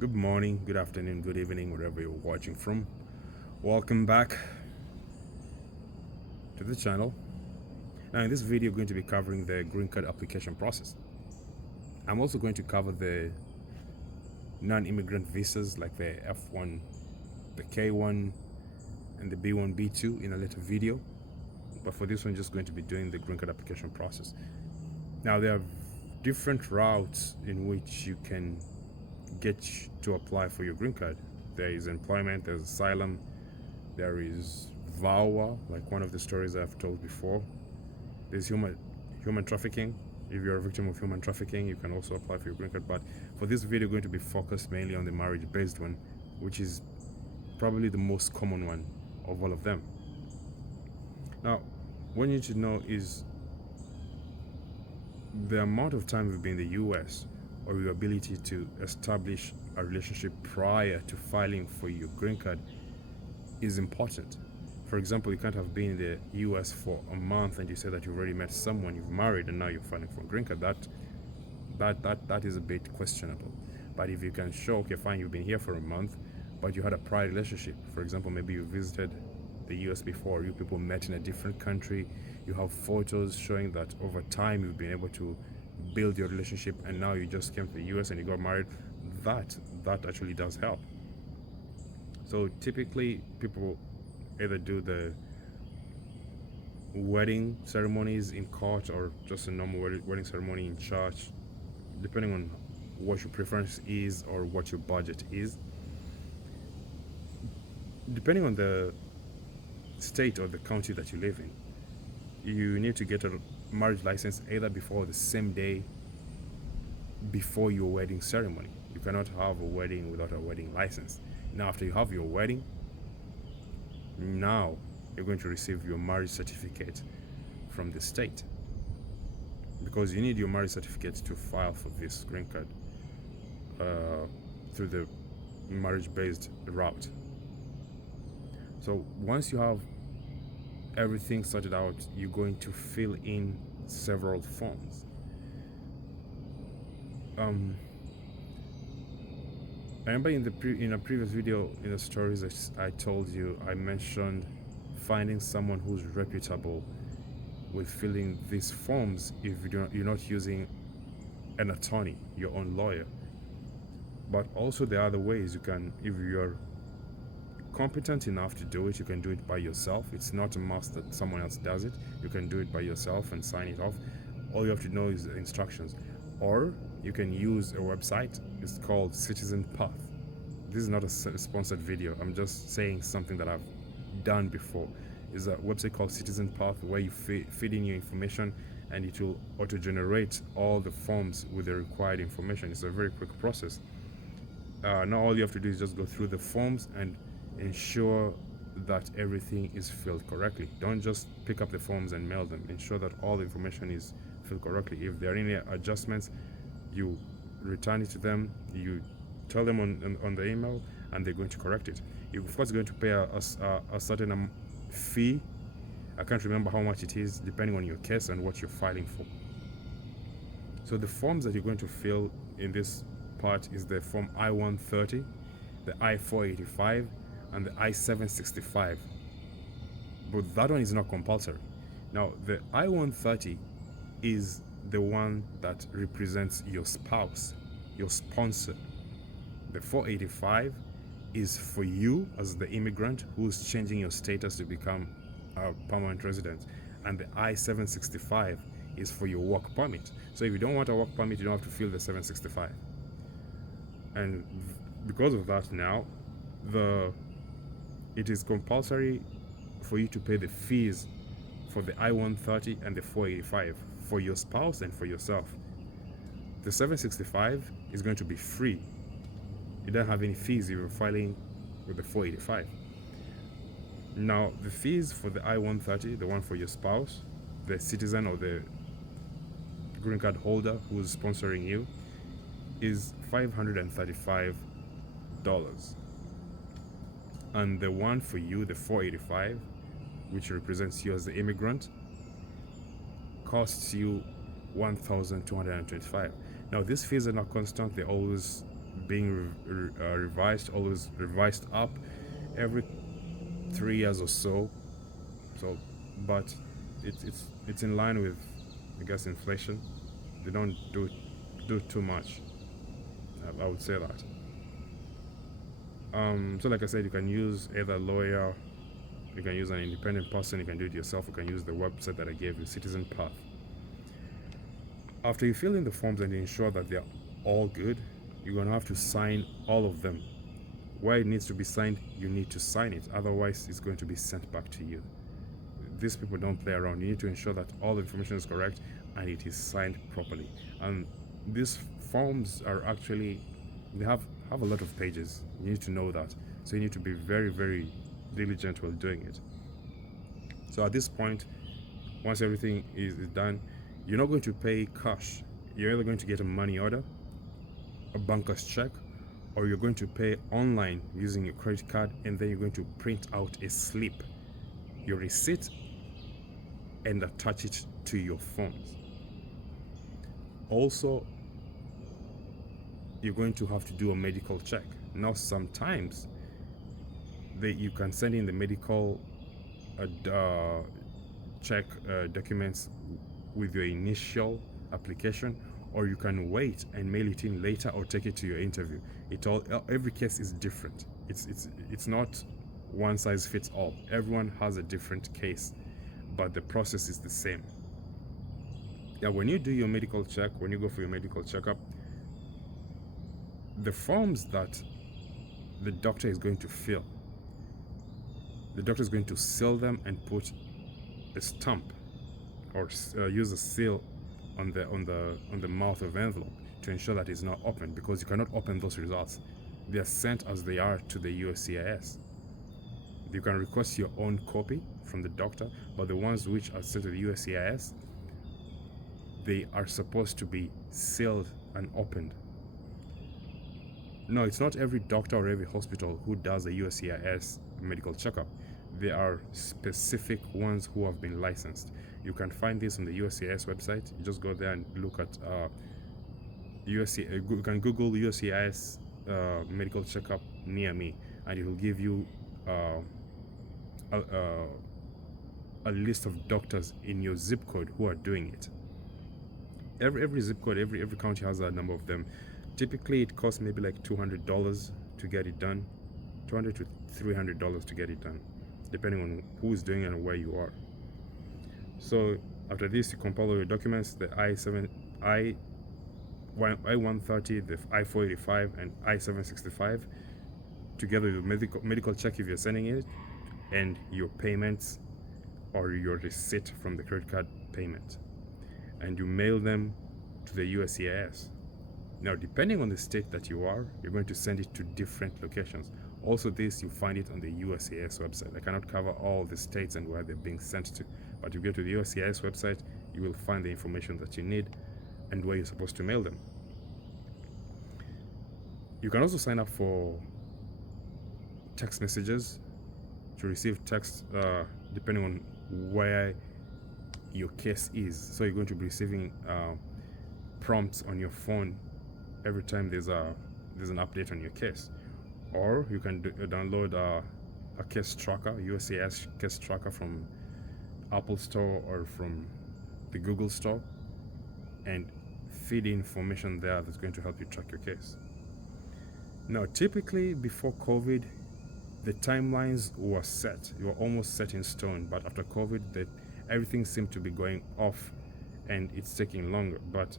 Good morning, good afternoon, good evening, wherever you're watching from. Welcome back to the channel. Now, in this video, we're going to be covering the green card application process. I'm also going to cover the non-immigrant visas like the F1, the K1, and the B1, B2 in a later video. But for this one, just going to be doing the green card application process. Now, there are different routes in which you can get to apply for your green card. There is employment, there's asylum, there is VAWA, like one of the stories I've told before. There's human trafficking. If you're a victim of human trafficking, you can also apply for your green card. But for this video, going to be focused mainly on the marriage-based one, which is probably the most common one of all of them. Now, what you need to know is the amount of time you've been in the US or your ability to establish a relationship prior to filing for your green card is important. For example, you can't have been in the US for a month and you say that you've already met someone, you've married, and now you're filing for a green card. That is a bit questionable. But if you can show, okay, fine, you've been here for a month, but you had a prior relationship. For example, maybe you visited the US before, you people met in a different country, you have photos showing that over time you've been able to build your relationship, and now you just came to the US and you got married. That actually does help. So typically people either do the wedding ceremonies in court or just a normal wedding ceremony in church, depending on what your preference is or what your budget is. Depending on the state or the county that you live in, you need to get a marriage license either before the same day before your wedding ceremony. You cannot have a wedding without a wedding license. Now, after you have your wedding, now you're going to receive your marriage certificate from the state, because you need your marriage certificate to file for this green card through the marriage-based route. So once you have everything sorted out, you're going to fill in several forms. I remember in a previous video, in the stories I told you, I mentioned finding someone who's reputable with filling these forms if you're not using an attorney, your own lawyer. But also there are other ways you can, if you're competent enough to do it, you can do it by yourself. It's not a must that someone else does it. You can do it by yourself and sign it off. All you have to know is the instructions. Or you can use a website. It's called Citizen Path. This is not a sponsored video. I'm just saying something that I've done before. It's a website called Citizen Path where you feed in your information and it will auto-generate all the forms with the required information. It's a very quick process. Now all you have to do is just go through the forms and ensure that everything is filled correctly. Don't just pick up the forms and mail them. Ensure that all the information is filled correctly. If there are any adjustments, you return it to them, you tell them on the email, and they're going to correct it. You're of course going to pay a certain fee. I can't remember how much it is, depending on your case and what you're filing for. So the forms that you're going to fill in this part is the form I-130, the I-485, and the I-765. But that one is not compulsory. Now, the I-130 is the one that represents your spouse, your sponsor. The 485 is for you as the immigrant who's changing your status to become a permanent resident. And the I-765 is for your work permit. So if you don't want a work permit, you don't have to fill the 765. And because of that now, it is compulsory for you to pay the fees for the I-130 and the 485 for your spouse and for yourself. The 765 is going to be free. You don't have any fees if you're filing with the 485. Now, the fees for the I-130, the one for your spouse, the citizen or the green card holder who's sponsoring you, is $535. And the one for you, the 485, which represents you as the immigrant, costs you $1,225. Now, these fees are not constant. They always being revised, always revised up every 3 years or so. So, but it's in line with, I guess, inflation. They don't do too much. I would say that. So like I said, you can use either a lawyer, you can use an independent person, you can do it yourself, you can use the website that I gave you, Citizen Path. After you fill in the forms and you ensure that they're all good, you're going to have to sign all of them. Where it needs to be signed, you need to sign it. Otherwise, it's going to be sent back to you. These people don't play around. You need to ensure that all the information is correct and it is signed properly. And these forms are actually, they have a lot of pages. You need to know that. So you need to be very, very diligent while doing it. So at this point, once everything is done, you're not going to pay cash. You're either going to get a money order, a banker's check, or you're going to pay online using your credit card, and then you're going to print out a slip, your receipt, and attach it to your forms. Also, you're going to have to do a medical check. Now, sometimes you can send in the medical check documents with your initial application, or you can wait and mail it in later or take it to your interview. Every case is different. It's not one size fits all. Everyone has a different case, but the process is the same. Yeah, when you do your medical check, when you go for your medical checkup, the forms that the doctor is going to fill, the doctor is going to seal them and put a stamp or use a seal on the mouth of the envelope to ensure that it's not open, because you cannot open those results. They are sent as they are to the USCIS. You can request your own copy from the doctor, but the ones which are sent to the USCIS, they are supposed to be sealed and opened. No, it's not every doctor or every hospital who does a USCIS medical checkup. There are specific ones who have been licensed. You can find this on the USCIS website. You just go there and look at you can Google USCIS medical checkup near me, and it will give you a list of doctors in your zip code who are doing it. Every zip code, every county has a number of them. Typically, it costs maybe like $200 to get it done, $200 to $300 to get it done, depending on who is doing it and where you are. So after this, you compile all your documents, the I-130, the I-485, and I-765, together with medical check if you're sending it, and your payments or your receipt from the credit card payment. And you mail them to the USCIS. Now, depending on the state that you are, you're going to send it to different locations. Also, this, you find it on the USCIS website. I cannot cover all the states and where they're being sent to, but you go to the USCIS website, you will find the information that you need and where you're supposed to mail them. You can also sign up for text messages to receive text depending on where your case is. So you're going to be receiving prompts on your phone every time there's an update on your case. Or you can download a case tracker, USCIS case tracker from Apple Store or from the Google Store, and feed information there that's going to help you track your case. Now, typically before COVID, the timelines were set. You were almost set in stone, but after COVID, everything seemed to be going off and it's taking longer. But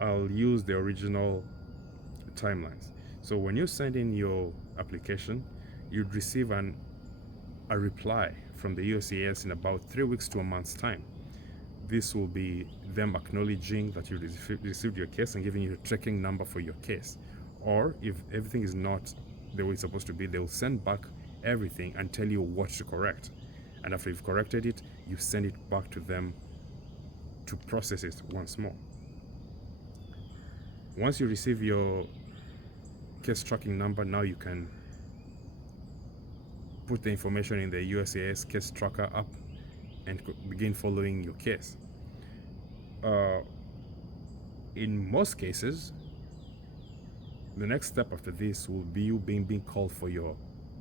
I'll use the original timelines. So when you send in your application, you'd receive a reply from the USCIS in about 3 weeks to a month's time. This will be them acknowledging that you received your case and giving you a tracking number for your case. Or if everything is not the way it's supposed to be, they will send back everything and tell you what to correct. And after you've corrected it, you send it back to them to process it once more. Once you receive your case tracking number, now you can put the information in the USCIS case tracker app and begin following your case. In most cases, The next step after this will be you being called for your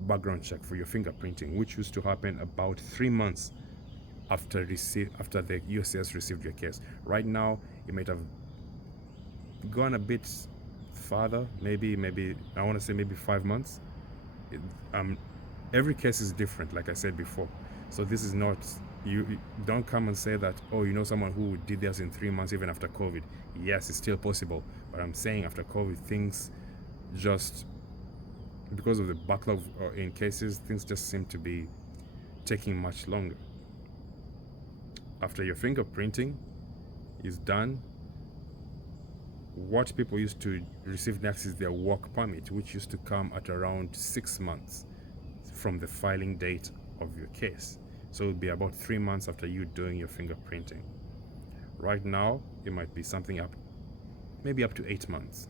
background check, for your fingerprinting, which used to happen about 3 months after the USCIS received your case. Right now, it might have gone a bit farther, maybe I want to say maybe 5 months. It, every case is different, like I said before. So this is not, you don't come and say that, oh, you know someone who did this in 3 months even after COVID. Yes, it's still possible, but I'm saying after COVID, things just, because of the backlog in cases, things just seem to be taking much longer. After your fingerprinting is done, what people used to receive next is their work permit, which used to come at around 6 months from the filing date of your case. So it would be about 3 months after you doing your fingerprinting. Right now, it might be something maybe up to 8 months.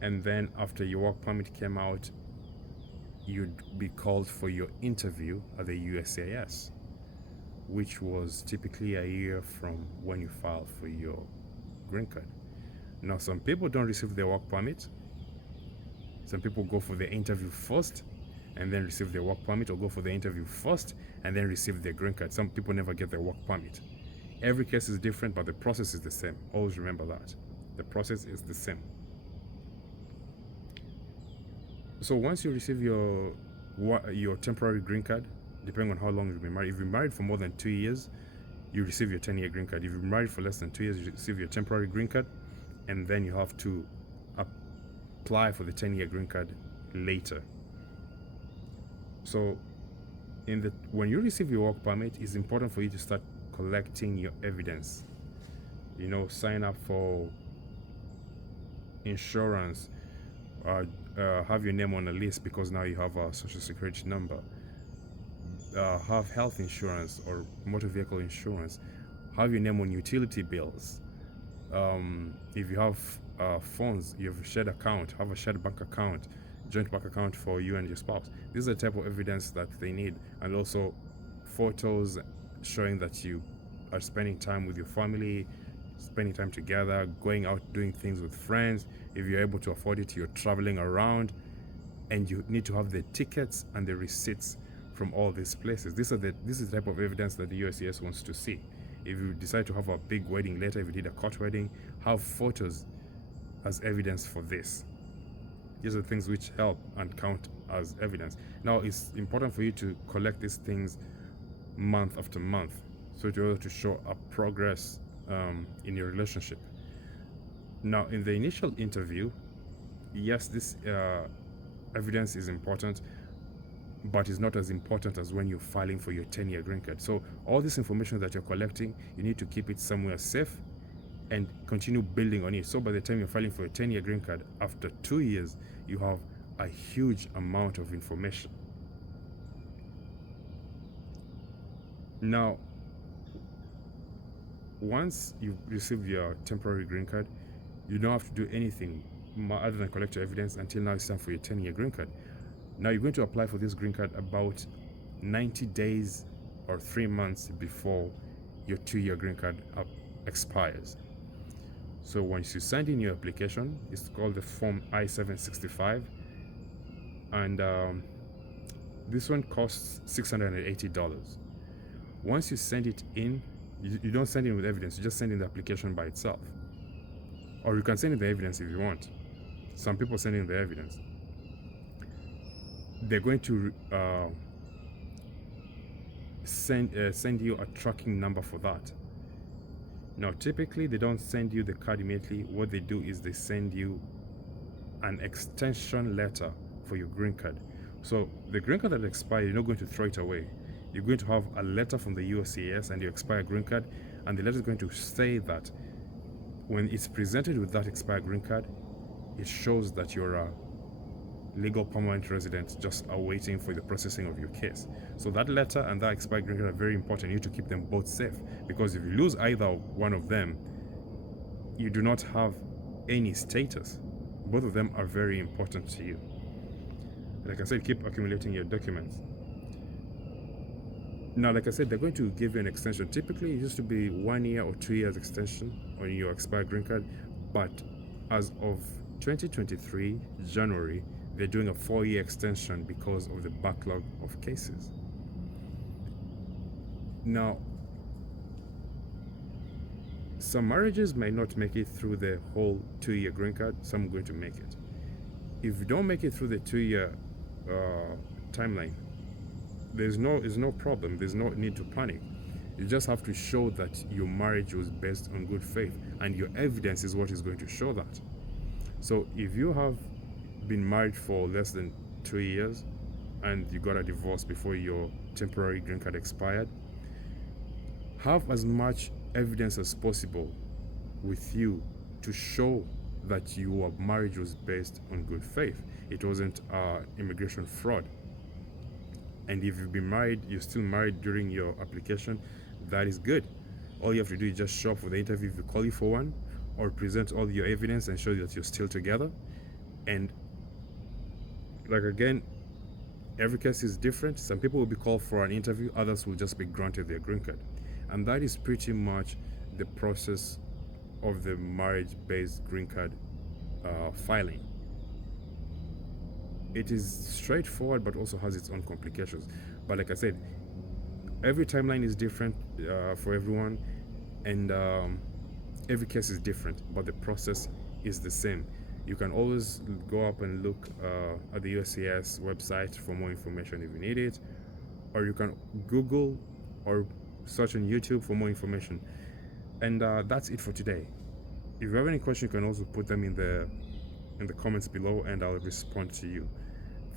And then after your work permit came out, you'd be called for your interview at the USCIS, which was typically a year from when you filed for your green card. Now, some people don't receive their work permit. Some people go for the interview first and then receive their work permit, or go for the interview first and then receive their green card. Some people never get their work permit. Every case is different, but the process is the same. Always remember that. The process is the same. So once you receive your temporary green card, depending on how long you've been married, if you've been married for more than 2 years, you receive your 10-year green card. If you've been married for less than 2 years, you receive your temporary green card, and then you have to apply for the 10-year green card later. So when you receive your work permit, it's important for you to start collecting your evidence. Sign up for insurance, have your name on a list because now you have a social security number, have health insurance or motor vehicle insurance, have your name on utility bills. If you have phones, you have a shared account, have a shared bank account, joint bank account for you and your spouse. These are the type of evidence that they need. And also photos showing that you are spending time with your family, spending time together, going out doing things with friends. If you're able to afford it, you're traveling around, and you need to have the tickets and the receipts from all these places. This is the type of evidence that the USCIS wants to see. If you decide to have a big wedding later, if you did a court wedding, have photos as evidence for this. These are things which help and count as evidence. Now, it's important for you to collect these things month after month, so to be able to show a progress in your relationship. Now, in the initial interview, yes, this evidence is important, but it's not as important as when you're filing for your 10-year green card. So all this information that you're collecting, you need to keep it somewhere safe and continue building on it. So by the time you're filing for a 10-year green card, after 2 years, you have a huge amount of information. Now, once you receive your temporary green card, you don't have to do anything other than collect your evidence until now it's time for your 10-year green card. Now you're going to apply for this green card about 90 days or 3 months before your 2-year green card expires. So once you send in your application, it's called the Form I-765, and this one costs $680. Once you send it in, you don't send in with evidence, you just send in the application by itself. Or you can send in the evidence if you want. Some people send in the evidence. They're going to send you a tracking number for that. Now, typically, they don't send you the card immediately. What they do is they send you an extension letter for your green card. So the green card that expires, you're not going to throw it away. You're going to have a letter from the USCIS and your expired green card, and the letter is going to say that when it's presented with that expired green card, it shows that you're a legal permanent resident just awaiting for the processing of your case. So that letter and that expired green card are very important. You need to keep them both safe, because if you lose either one of them, you do not have any status. Both of them are very important to you. Like I said, keep accumulating your documents. Now, like I said, they're going to give you an extension. Typically, it used to be 1 year or 2 years extension on your expired green card, but as of 2023 January, they're doing a 4-year extension because of the backlog of cases. Now, some marriages may not make it through the whole 2-year green card. Some are going to make it. If you don't make it through the 2-year timeline, there's no problem. There's no need to panic. You just have to show that your marriage was based on good faith, and your evidence is what is going to show that. So if you have been married for less than 2 years and you got a divorce before your temporary green card expired, have as much evidence as possible with you to show that your marriage was based on good faith. It wasn't immigration fraud. And if you've been married, you're still married during your application, that is good. All you have to do is just show up for the interview if you call you for one, or present all your evidence and show that you're still together. And like again, every case is different. Some people will be called for an interview, others will just be granted their green card. And that is pretty much the process of the marriage-based green card filing. It is straightforward, but also has its own complications. But like I said, every timeline is different for everyone, and every case is different, but the process is the same. You can always go up and look at the USCIS website for more information if you need it, or you can Google or search on YouTube for more information. And that's it for today. If you have any questions, you can also put them in the comments below, and I'll respond to you.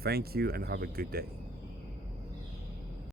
Thank you, and have a good day.